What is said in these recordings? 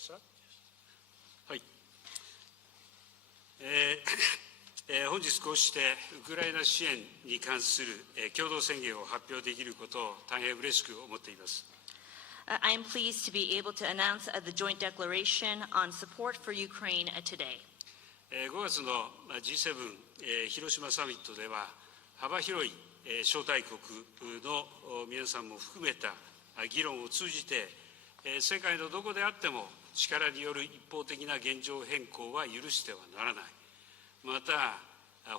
した。はい。本日こうしてウクライナ支援に関する共同宣言を発表できることを大変嬉しく思っています。I am pleased to be able to announce the joint declaration on support for Ukraine today. 5月の G7 広島サミットでは幅広い招待国の皆さんも含めた議論を通じて世界のどこであっても力による一方的な現状変更は許してはならない。また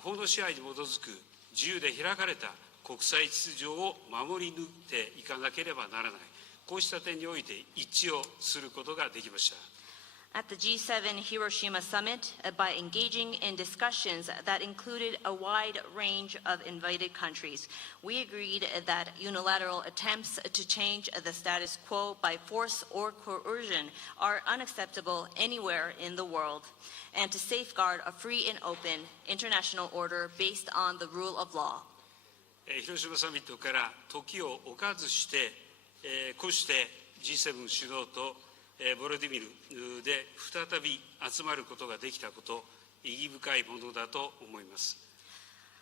法の支配に基づく自由で開かれた国際秩序を守り抜いていかなければならない。こうした点において一致をすることができました。At the G7 Hiroshima summit, by engaging in discussions that included a wide range of invited countries, we agreed that unilateral attempts to change the status quo by force or coercion are unacceptable anywhere in the world, and to safeguard a free and open international order based on the rule of law. 広島サミットから時を置かずして、こうして G7 首脳とボロディミルで再び集まることができたこと、意義深いものだと思います。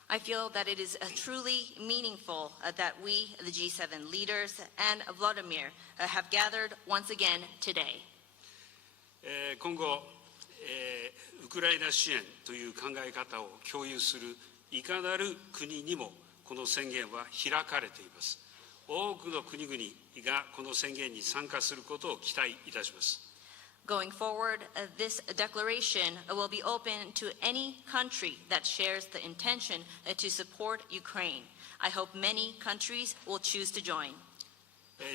I feel that it is truly meaningful that we, the G7 leaders, and Vladimir have gathered once again today. 今後、ウクライナ支援という考え方を共有するいかなる国にもこの宣言は開かれています。多くの国々がこの宣言に参加することを期待いたします。Going forward, this declaration will be open to any country that shares the intention to support Ukraine. I hope many countries will choose to join.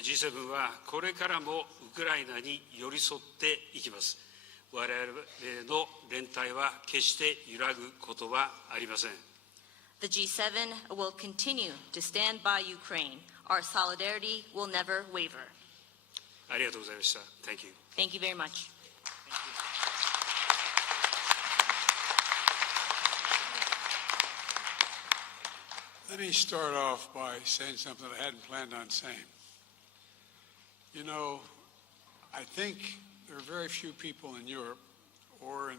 G7 はこれからもウクライナに寄り添っていきます。我々の連帯は決して揺らぐことはありません。The G7 will continue to stand by Ukraine. Our solidarity will never waver. ありがとうございました。Thank you. Thank you very much. Let me start off by saying something I hadn't planned on saying. You know, I think there are very few people in Europe or in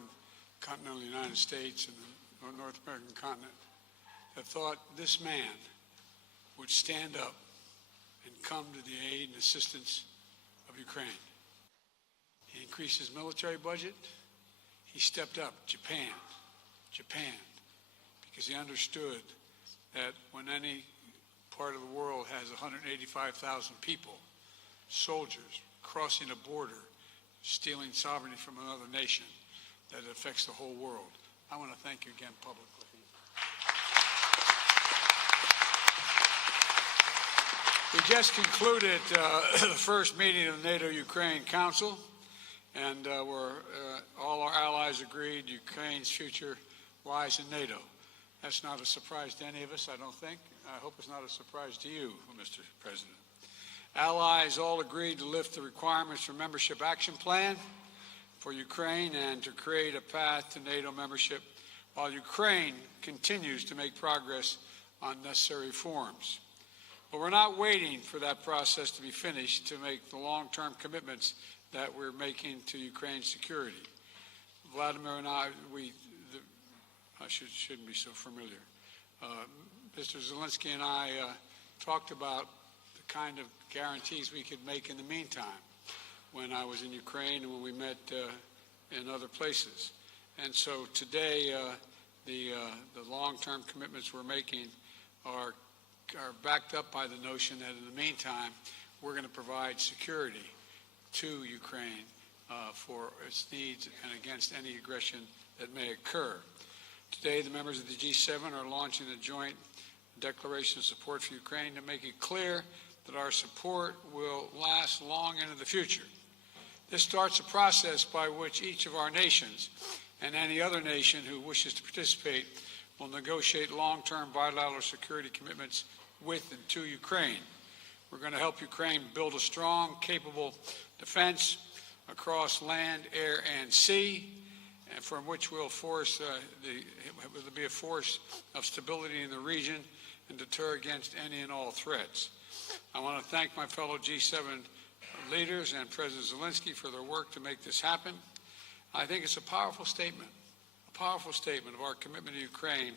continental United States and the North American continent that thought this man would stand up and come to the aid and assistance of Ukraine. He increased his military budget. He stepped up. Japan, because he understood that when any part of the world has 185,000 people, soldiers, crossing a border, stealing sovereignty from another nation, that it affects the whole world. I want to thank you again publicly. We just concluded the first meeting of the NATO-Ukraine Council, and all our allies agreed Ukraine's future lies in NATO. That's not a surprise to any of us, I don't think. I hope it's not a surprise to you, Mr. President. Allies all agreed to lift the requirements for membership action plan for Ukraine and to create a path to NATO membership while Ukraine continues to make progress on necessary reforms. But we're not waiting for that process to be finished to make the long-term commitments that we're making to Ukraine's security. Vladimir and I shouldn't be so familiar. Mr. Zelensky and I talked about the kind of guarantees we could make in the meantime when I was in Ukraine and when we met in other places. And so today, the long-term commitments we're making are backed up by the notion that in the meantime, we're going to provide security to Ukraine for its needs and against any aggression that may occur. Today, the members of the G7 are launching a joint declaration of support for Ukraine to make it clear that our support will last long into the future. This starts a process by which each of our nations and any other nation who wishes to participate will negotiate long-term bilateral security commitments with and to Ukraine. We're going to help Ukraine build a strong, capable defense across land, air, and sea, and from which will be a force of stability in the region and deter against any and all threats. I want to thank my fellow G7 leaders and President Zelensky for their work to make this happen. I think it's a powerful statement of our commitment to Ukraine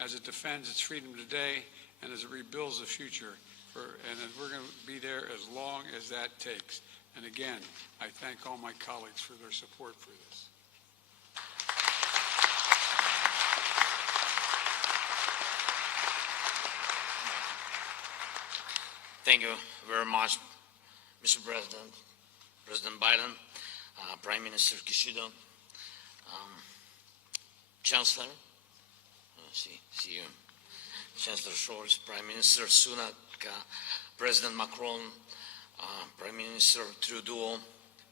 as it defends its freedom today and as it rebuilds the future. And we're going to be there as long as that takes. And again, I thank all my colleagues for their support for this. Thank you very much, Mr. President, President Biden, Prime Minister Kishida, Chancellor, see you, Chancellor Scholz, Prime Minister Sunak, President Macron, Prime Minister Trudeau,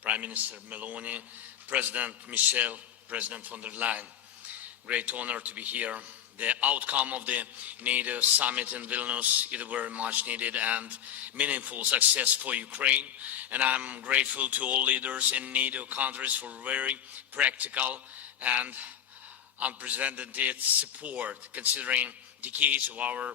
Prime Minister Meloni, President Michel, President von der Leyen. Great honor to be here. The outcome of the NATO summit in Vilnius is very much needed and meaningful success for Ukraine. And I'm grateful to all leaders in NATO countries for very practical and unprecedented support, considering decades of our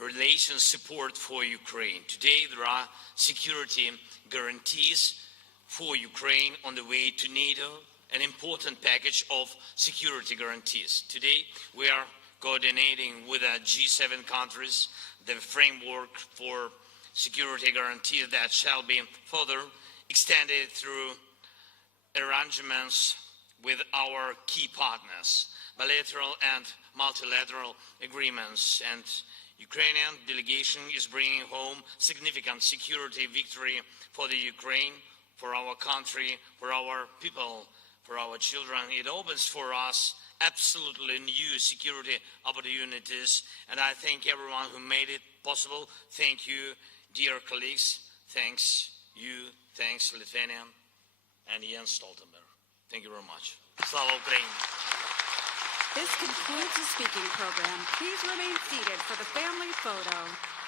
relations support for Ukraine. Today, there are security guarantees for Ukraine on the way to NATO, an important package of security guarantees. Today, we are coordinating with the G7 countries the framework for security guarantees that shall be further extended through arrangements with our key partners, bilateral and multilateral agreements. And Ukrainian delegation is bringing home significant security victory for the Ukraine, for our country, for our people, for our children. It opens for us absolutely new security opportunities, and I thank everyone who made it possible. Thank you, dear colleagues. Thanks you. Thanks, Lithuania and Jens Stoltenberg. Thank you very much. Slava Ukraini. This concludes the speaking program. Please remain seated for the family photo.